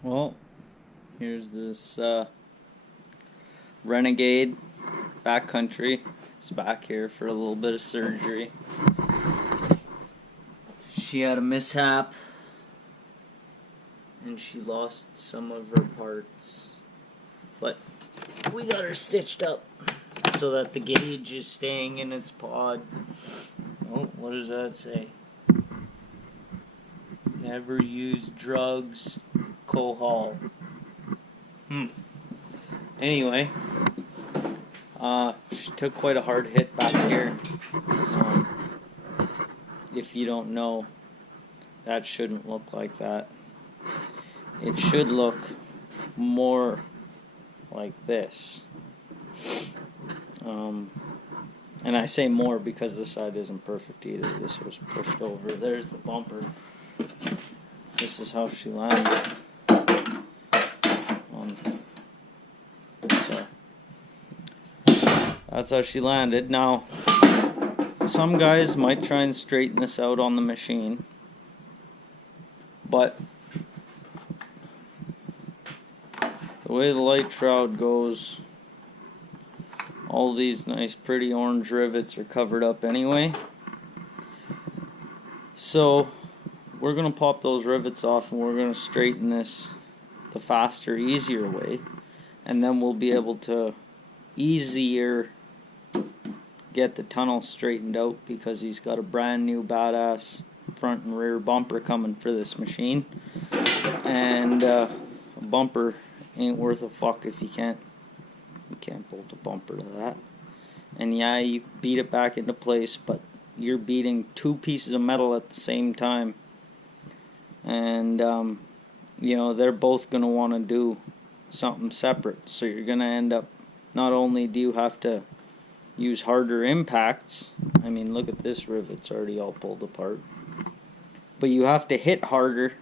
Well, here's this Renegade Backcountry. It's back here for a little bit of surgery. She had a mishap and she lost some of her parts, but we got her stitched up so that the gauge is staying in its pod. Oh, what does that say? Never use drugs, alcohol. Anyway, she took quite a hard hit back here. If you don't know, that shouldn't look like that. It should look more like this. And I say more because this side isn't perfect either. This was pushed over. There's the bumper. This is how she landed. So that's how she landed. Now, some guys might try and straighten this out on the machine, but the way the light shroud goes, all these nice pretty orange rivets are covered up anyway. So we're going to pop those rivets off and we're going to straighten this the faster, easier way. And then we'll be able to easier get the tunnel straightened out because he's got a brand new badass front and rear bumper coming for this machine. And a bumper ain't worth a fuck if you can't bolt a bumper to that. And yeah, you beat it back into place, but you're beating two pieces of metal at the same time. And you know, they're both going to want to do something separate. So you're going to end up, not only do you have to use harder impacts, I mean, look at this rivet's already all pulled apart, but you have to hit harder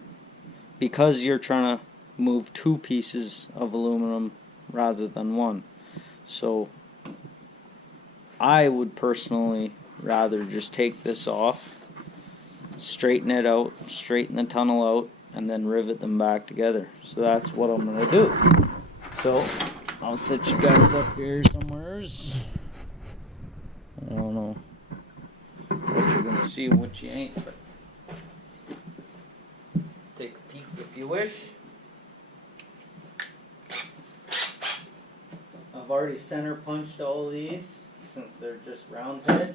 because you're trying to move two pieces of aluminum rather than one. So I would personally rather just take this off, straighten it out, straighten the tunnel out, and then rivet them back together. So that's what I'm going to do. So I'll set you guys up here somewheres. I don't know what you're going to see and what you ain't, but take a peek if you wish. I've already center punched all of these since they're just round headed.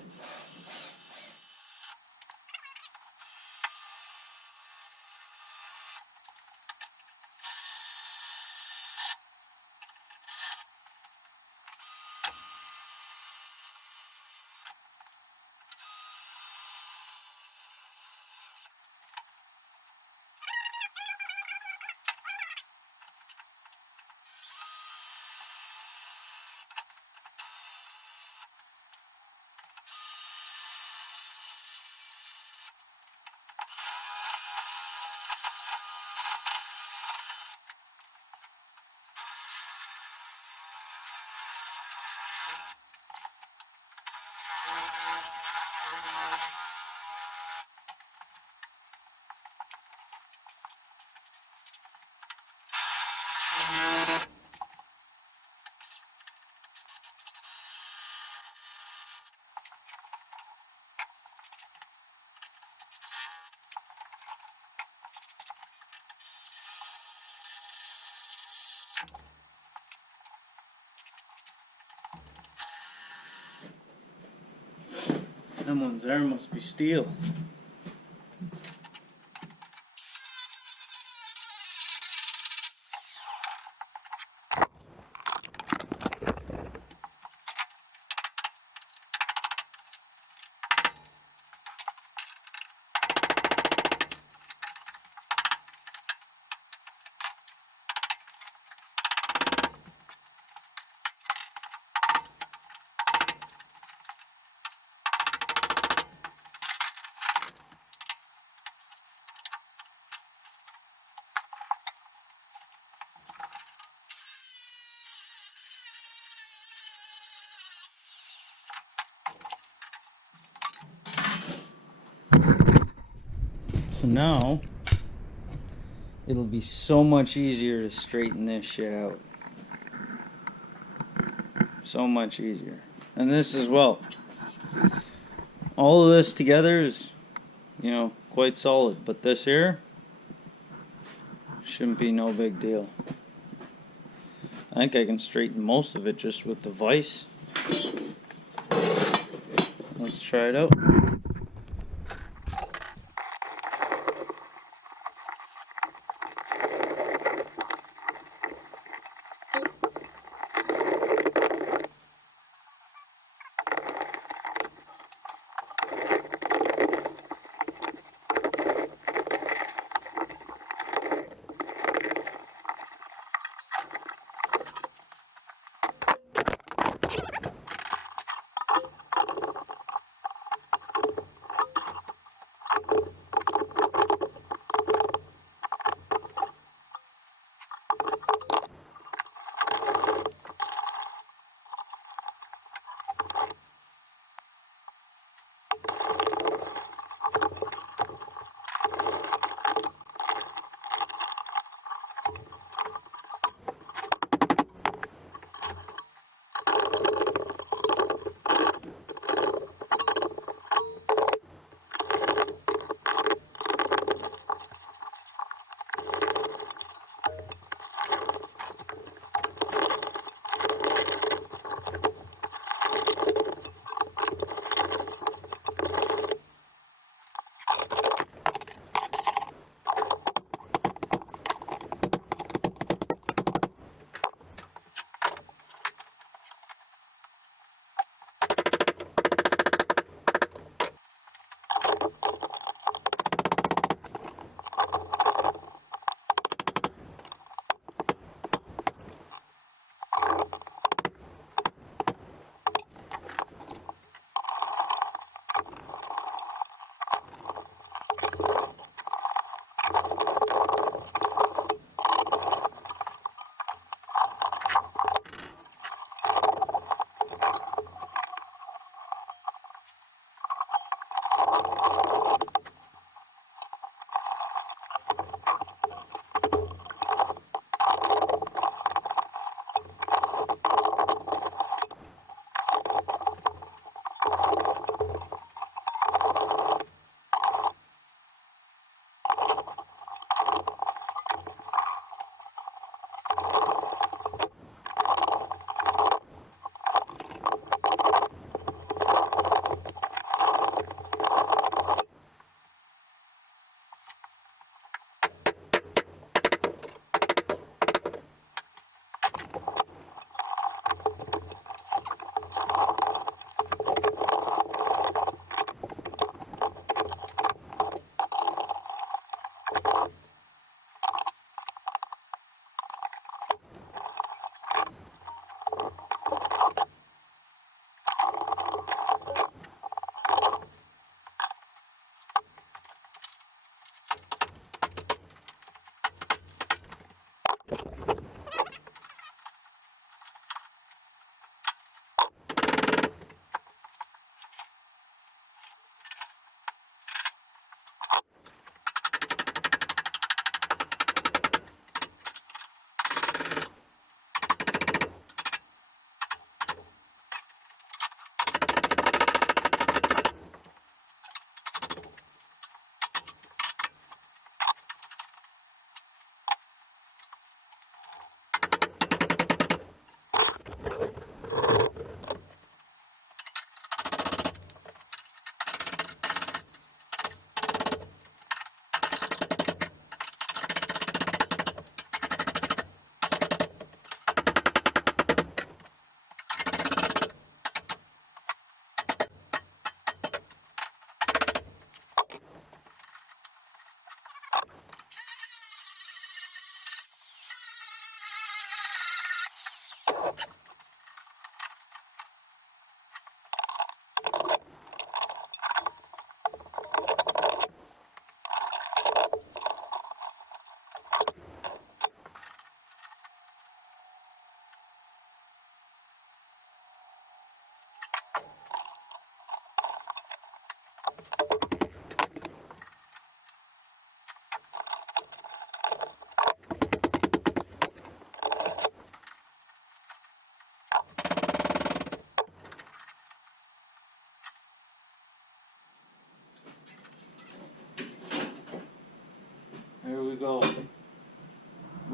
Them ones there must be steel. So now it'll be so much easier to straighten this shit out. So much easier. And this as well. All of this together is, quite solid. But this here shouldn't be no big deal. I think I can straighten most of it just with the vise. Let's try it out.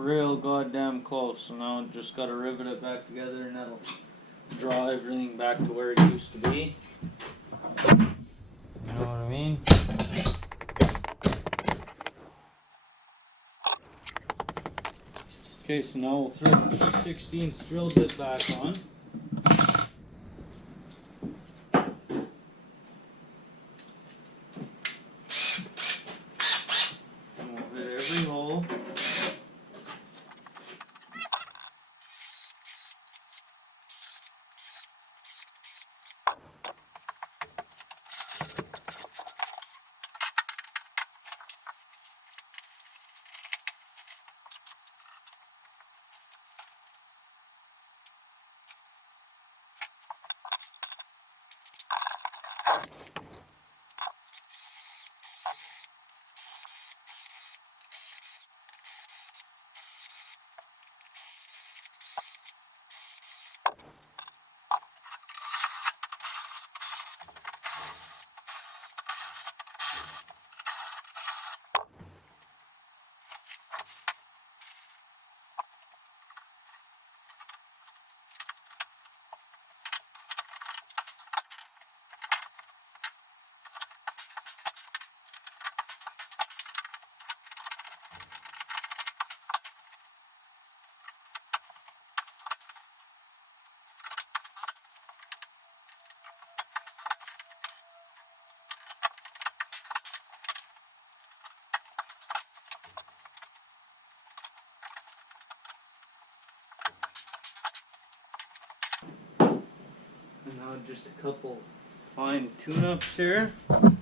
real goddamn close. So now just gotta rivet it back together and that'll draw everything back to where it used to be. You know what I mean? Okay, so now we'll throw the 3/16 drill bit back on. And we'll hit every hole. And now just a couple fine tune-ups here. When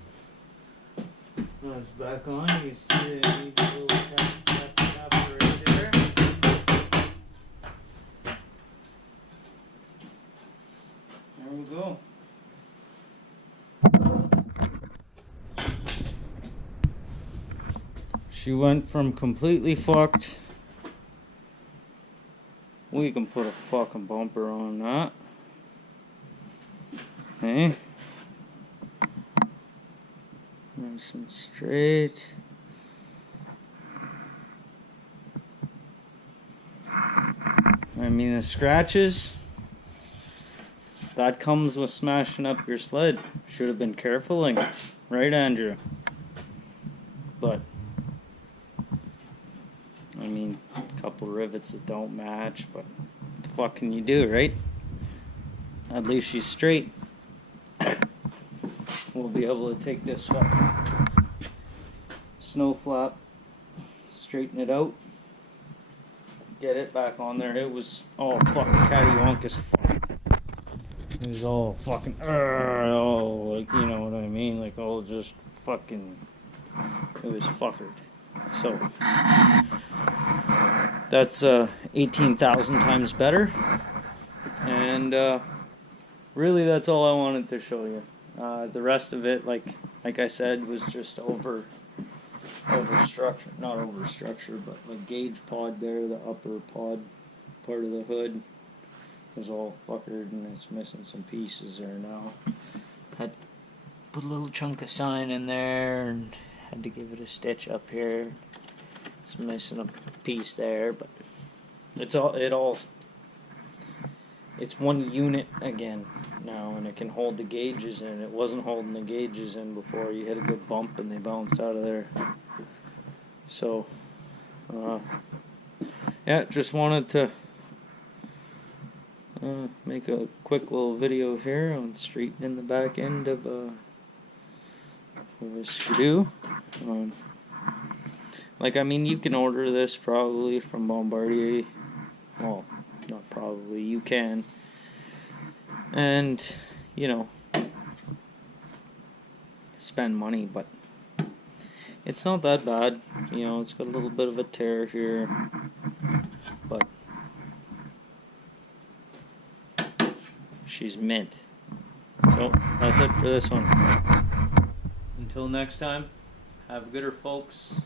it's back on, you see it needs a little tap right there. There we go. She went from completely fucked. We can put a fucking bumper on that. Okay. Nice and straight. I mean, the scratches, that comes with smashing up your sled. Should have been careful, right, Andrew? But I mean, a couple rivets that don't match, but what the fuck can you do, right? At least she's straight. We'll be able to take this fucking snow flap, straighten it out, get it back on there. It was all fucking cattywampus fuck. It was all fucking, like, you know what I mean? Like, all just fucking, it was fuckered. So, that's 18,000 times better. And really, that's all I wanted to show you. The rest of it, like I said, was just over structure, not over structure, but like gauge pod there, the upper pod part of the hood was all fuckered and it's missing some pieces there now. Had to put a little chunk of sign in there and had to give it a stitch up here. It's missing a piece there, but it's one unit again now, and it can hold the gauges in. It wasn't holding the gauges in before. You hit a good bump and they bounced out of there. So, yeah, just wanted to make a quick little video here on straightening the back end of a skidoo. Like, I mean, you can order this probably from Bombardier. Well, not probably, you can. And, you know, spend money, but it's not that bad. You know, it's got a little bit of a tear here, but she's mint. So, that's it for this one. Until next time, have a gooder, folks.